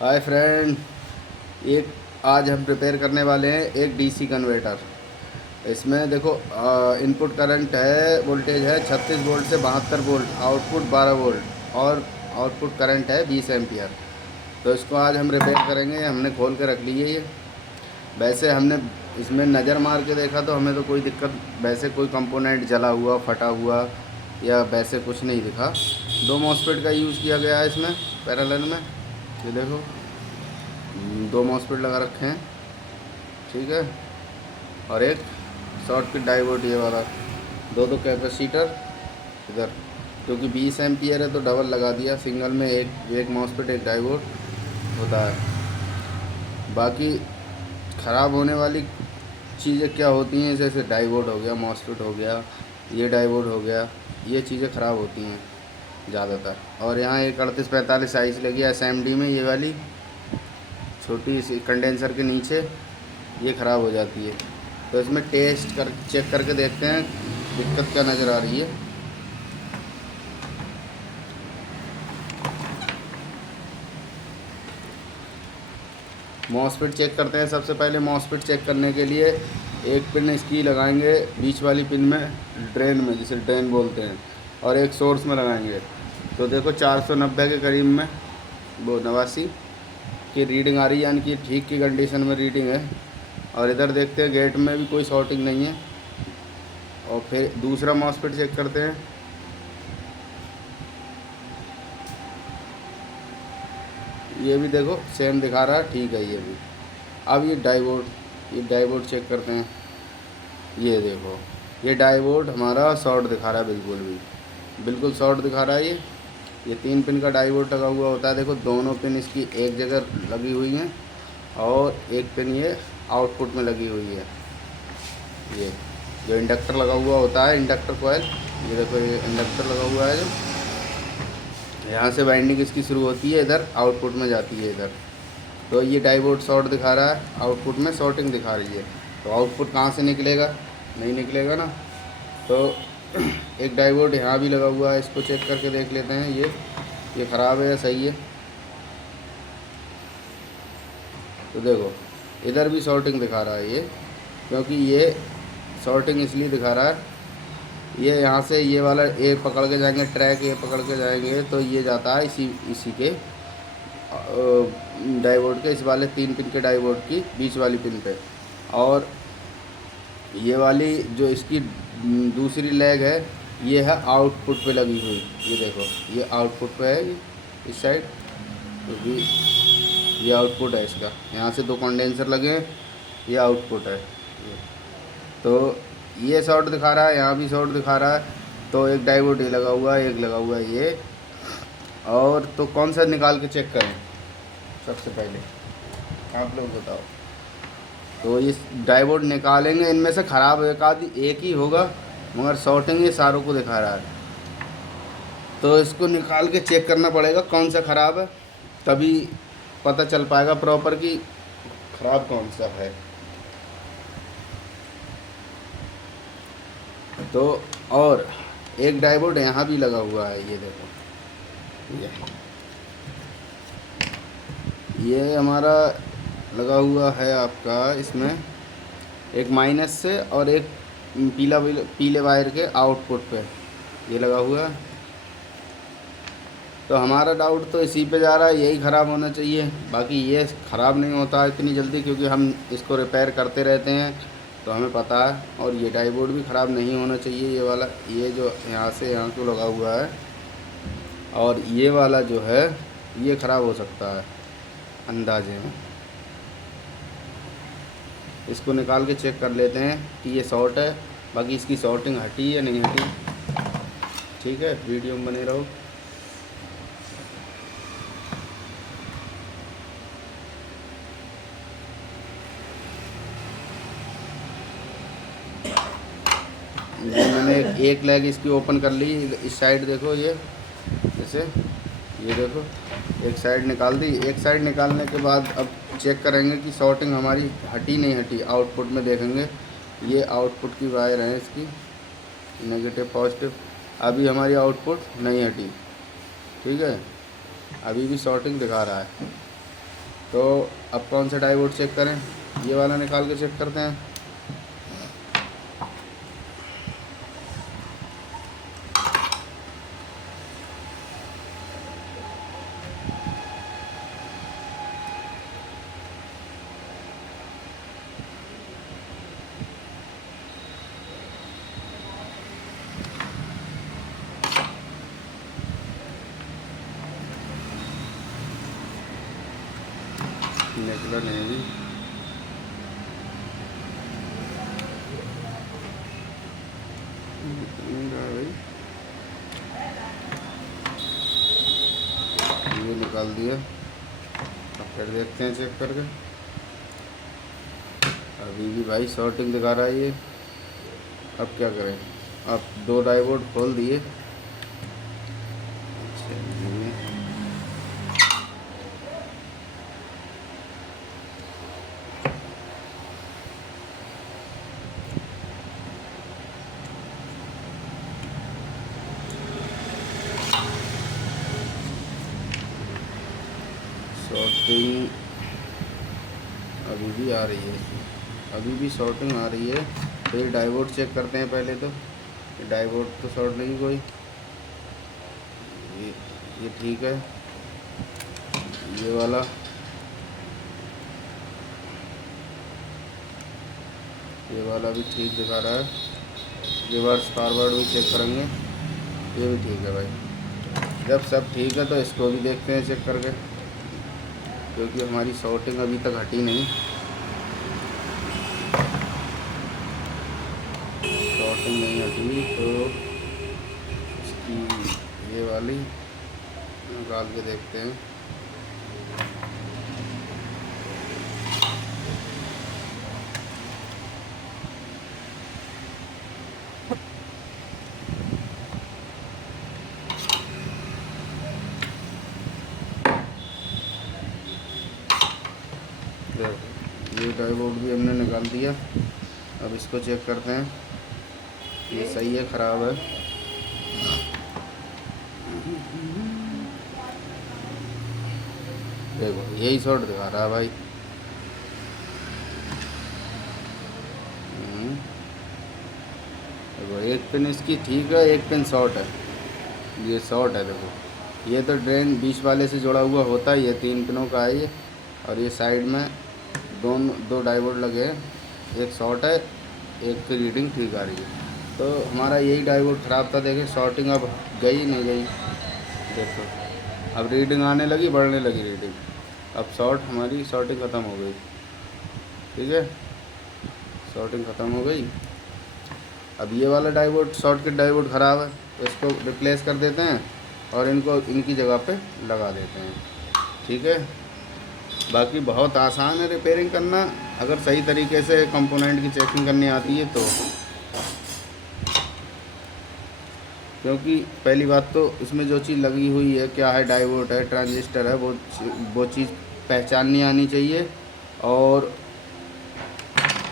Hi friend. एक आज हम प्रिपेयर करने वाले हैं एक डीसी कन्वर्टर। इसमें देखो, इनपुट करंट है, वोल्टेज है 36 वोल्ट से 72 वोल्ट, आउटपुट 12 वोल्ट और आउटपुट करंट है 20 एम्पियर। तो इसको आज हम रिपेयर करेंगे। हमने खोल के रख ली है ये। वैसे हमने इसमें नज़र मार के देखा तो हमें तो कोई दिक्कत, वैसे कोई कंपोनेंट जला हुआ फटा हुआ या वैसे कुछ नहीं दिखा। दो मॉसफेट का यूज़ किया गया है इसमें पैरेलल में। ये देखो, दो मॉसफेट लगा रखे हैं, ठीक है। और एक शॉर्ट डायोड ये वाला, दो दो कैपेसिटर इधर, क्योंकि 20 एम्पियर है तो डबल लगा दिया। सिंगल में एक एक मॉसफेट एक डायोड होता है। बाकी ख़राब होने वाली चीज़ें क्या होती हैं, जैसे डायोड हो गया, मॉसफेट हो गया, ये डायोड हो गया, ये चीज़ें ख़राब होती हैं ज़्यादातर। और यहाँ एक 3845 साइज़ लगी है SMD में, ये वाली छोटी सी कंडेंसर के नीचे, ये ख़राब हो जाती है। तो इसमें टेस्ट कर चेक करके देखते हैं दिक्कत क्या नज़र आ रही है। मॉसफेट चेक करते हैं। सबसे पहले मॉसफेट चेक करने के लिए एक पिन इसकी लगाएंगे बीच वाली पिन में, ड्रेन में, जिसे ड्रेन बोलते हैं, और एक सोर्स में लगाएंगे। तो देखो 490 के करीब में, वो 89 की रीडिंग आ रही है, यानी कि ठीक की कंडीशन में रीडिंग है। और इधर देखते हैं गेट में भी कोई शॉर्टिंग नहीं है। और फिर दूसरा मॉसफेट चेक करते हैं। ये भी देखो सेम दिखा रहा है, ठीक है ये भी। अब ये डायोड चेक करते हैं। ये देखो, ये डायोड हमारा शॉर्ट दिखा रहा है, बिल्कुल शॉर्ट दिखा रहा है ये 3 पिन का डायोड लगा हुआ होता है। देखो दोनों पिन इसकी एक जगह लगी हुई हैं और एक पिन ये आउटपुट में लगी हुई है। ये जो इंडक्टर लगा हुआ होता है, इंडक्टर कॉइल, ये देखो ये इंडक्टर लगा हुआ है जो, यहाँ से वाइंडिंग इसकी शुरू होती है, इधर आउटपुट में जाती है इधर। तो ये डायोड शॉर्ट दिखा रहा है, आउटपुट में शॉर्टिंग दिखा रही है। तो आउटपुट कहाँ से निकलेगा, नहीं निकलेगा ना। तो एक डायोड यहाँ भी लगा हुआ है, इसको चेक करके देख लेते हैं ये ख़राब है या सही है। तो देखो इधर भी शॉर्टिंग दिखा रहा है ये, क्योंकि ये शॉर्टिंग इसलिए दिखा रहा है, ये यहाँ से ये वाला ए पकड़ के जाएंगे, ट्रैक ये पकड़ के जाएंगे तो ये जाता है इसी के डायोड के, इस वाले 3 पिन के डायोड की बीच वाली पिन पे। और ये वाली जो इसकी दूसरी लेग है, ये है आउटपुट पे लगी हुई। ये देखो ये आउटपुट पे है, इस साइड, क्योंकि ये आउटपुट है इसका। यहाँ से 2 कंडेंसर लगे हैं, ये आउटपुट है। तो ये शॉर्ट दिखा रहा है, यहाँ भी शॉर्ट दिखा रहा है। तो एक डायोड ये लगा हुआ है, एक लगा हुआ है ये। और तो कौन सा निकाल के चेक करें सबसे पहले, आप लोग बताओ। तो इस डायोड निकालेंगे, इनमें से ख़राब एक ही होगा, मगर शॉर्टिंग ये सारों को दिखा रहा है। तो इसको निकाल के चेक करना पड़ेगा कौन सा ख़राब है, तभी पता चल पाएगा प्रॉपर कि ख़राब कौन सा है। तो और एक डायोड यहाँ भी लगा हुआ है, ये देखो ये हमारा लगा हुआ है आपका, इसमें एक माइनस से और एक पीले वायर के आउटपुट पे ये लगा हुआ है। तो हमारा डाउट तो इसी पे जा रहा है, यही ख़राब होना चाहिए। बाकी ये ख़राब नहीं होता इतनी जल्दी, क्योंकि हम इसको रिपेयर करते रहते हैं तो हमें पता है। और ये डायोड भी ख़राब नहीं होना चाहिए, ये वाला, ये जो यहाँ से यहाँ को लगा हुआ है, और ये वाला जो है ये ख़राब हो सकता है अंदाजे में। इसको निकाल के चेक कर लेते हैं कि ये शॉर्ट है। बाकी इसकी शॉर्टिंग हटी या नहीं हटी, ठीक है। वीडियो में बने रहो। ये मैंने एक लेग इसकी ओपन कर ली, इस साइड देखो, ये जैसे ये देखो एक साइड निकाल दी। एक साइड निकालने के बाद अब चेक करेंगे कि शॉर्टिंग हमारी हटी नहीं हटी। आउटपुट में देखेंगे, ये आउटपुट की वायर है इसकी, नेगेटिव पॉजिटिव। अभी हमारी आउटपुट नहीं हटी, ठीक है, अभी भी शॉर्टिंग दिखा रहा है। तो अब कौन सा डायोड चेक करें, ये वाला निकाल के चेक करते हैं। निकला नहीं जी, भाई ये निकाल दिया। अब फिर देखते हैं चेक करके। अभी भी भाई शॉर्टिंग दिखा रहा है ये। अब क्या करें, अब 2 डायोड खोल दिए। चलिए शॉर्टिंग अभी भी आ रही है, अभी भी शॉर्टिंग आ रही है। फिर डायोड चेक करते हैं पहले तो। डायोड तो शॉर्ट नहीं कोई, ये ठीक है। ये वाला भी ठीक दिखा रहा है। रिवर्स फॉरवर्ड भी चेक करेंगे, ये भी ठीक है भाई। जब सब ठीक है तो इसको भी देखते हैं चेक करके, क्योंकि हमारी शॉर्टिंग अभी तक हटी नहीं। शॉर्टिंग नहीं हटी तो इसकी ये वाली निकाल के देखते हैं। ये डायोड भी हमने निकाल दिया। अब इसको चेक करते हैं, ये सही है ख़राब है। देखो यही शॉर्ट दिखा रहा है भाई। देखो एक पिन इसकी ठीक है, एक पिन शॉर्ट है, ये शॉर्ट है। देखो ये तो ड्रेन 20 वाले से जुड़ा हुआ होता है, ये 3 पिनों का है ये। और ये साइड में दो डायोड लगे हैं, एक शॉर्ट है, एक की रीडिंग ठीक आ रही है। तो हमारा यही डायोड ख़राब था। देखें शॉर्टिंग अब गई नहीं गई, देखो अब रीडिंग आने लगी, बढ़ने लगी रीडिंग। अब हमारी शॉर्टिंग ख़त्म हो गई, ठीक है, शॉर्टिंग ख़त्म हो गई। अब ये वाला डायोड शॉर्टकट डायोड ख़राब है, तो इसको रिप्लेस कर देते हैं और इनको इनकी जगह पे लगा देते हैं, ठीक है। बाकी बहुत आसान है रिपेयरिंग करना, अगर सही तरीके से कंपोनेंट की चेकिंग करनी आती है तो। क्योंकि पहली बात तो इसमें जो चीज़ लगी हुई है, क्या है, डायोड है, ट्रांजिस्टर है, वो चीज़ पहचाननी आनी चाहिए और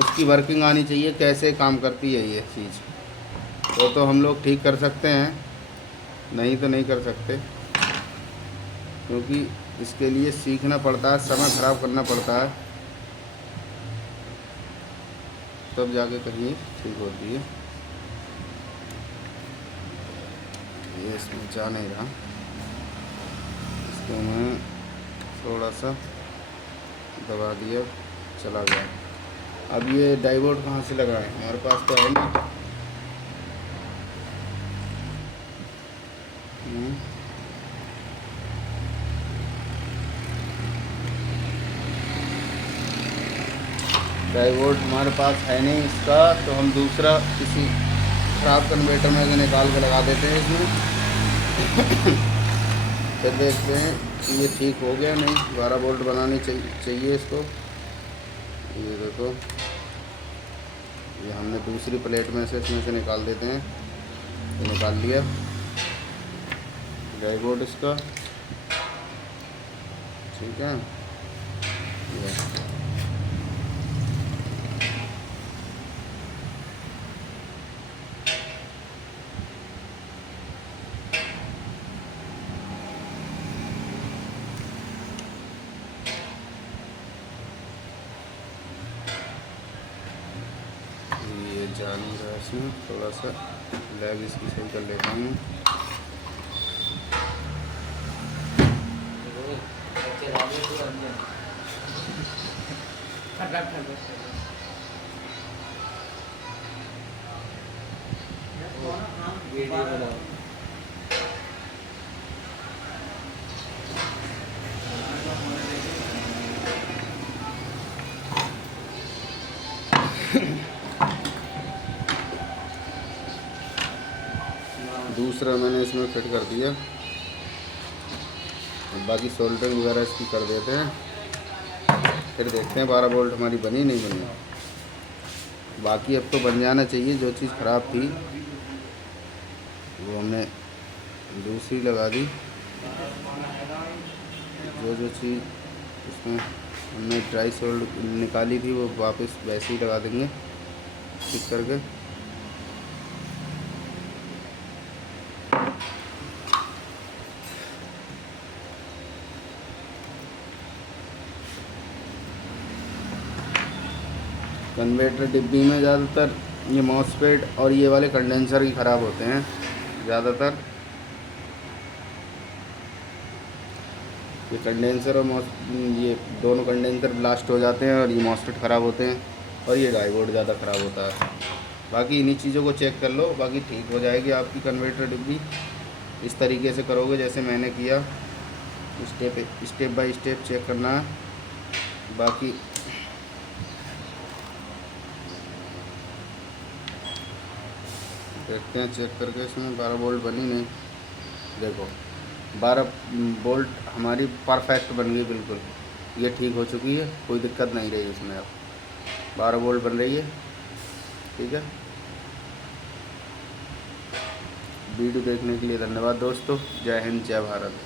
उसकी वर्किंग आनी चाहिए, कैसे काम करती है ये चीज़। तो हम लोग ठीक कर सकते हैं, नहीं तो नहीं कर सकते, क्योंकि इसके लिए सीखना पड़ता है, समय ख़राब करना पड़ता है, तब जाके कहीं ठीक होती है। ये इसमें जा नहीं रहा, इसको मैं थोड़ा सा दबा दिया, चला गया। अब ये डायोड कहाँ से लगाएं, हमारे पास तो है नहीं। डायोड हमारे पास है नहीं इसका, तो हम दूसरा किसी ख़राब कन्वर्टर में से निकाल के लगा देते हैं इसमें। फिर देखते हैं कि ये ठीक हो गया नहीं। 12 वोल्ट बनानी चाहिए इसको। ये देखो, ये हमने दूसरी प्लेट में से इसमें से निकाल देते हैं। तो निकाल लिया डायोड इसका, ठीक है। ये आ नहीं रहा इसमें, थोड़ा सा लैग इसकी सही कर लेता हूँ। वीडियो बनाओ। दूसरा मैंने इसमें फिट कर दिया, बाकी सोल्डरिंग वगैरह इसकी कर देते हैं, फिर देखते हैं 12 बोल्ट हमारी बनी नहीं बनी। बाकी अब तो बन जाना चाहिए। जो चीज़ ख़राब थी वो हमने दूसरी लगा दी। जो चीज़ इसमें हमने ड्राई सोल्ड निकाली थी वो वापस वैसे ही लगा देंगे ठीक करके। कन्वर्टर डिब्बी में ज़्यादातर ये मॉसफेट और ये वाले कंडेंसर ही ख़राब होते हैं ज़्यादातर। ये कंडेंसर और ये दोनों कंडेंसर ब्लास्ट हो जाते हैं और ये मॉसफेट ख़राब होते हैं और ये डायोड ज़्यादा ख़राब होता है। बाकी इन्हीं चीज़ों को चेक कर लो, बाकी ठीक हो जाएगी आपकी कन्वर्टर डिब्बी। इस तरीके से करोगे जैसे मैंने किया, स्टेप बाय स्टेप चेक करना है। बाकी देखते हैं चेक करके इसमें 12 बोल्ट बनी नहीं। देखो 12 बोल्ट हमारी परफेक्ट बन गई बिल्कुल, ये ठीक हो चुकी है, कोई दिक्कत नहीं रही इसमें। अब 12 बोल्ट बन रही है, ठीक है। वीडियो देखने के लिए धन्यवाद दोस्तों। जय हिंद, जय भारत।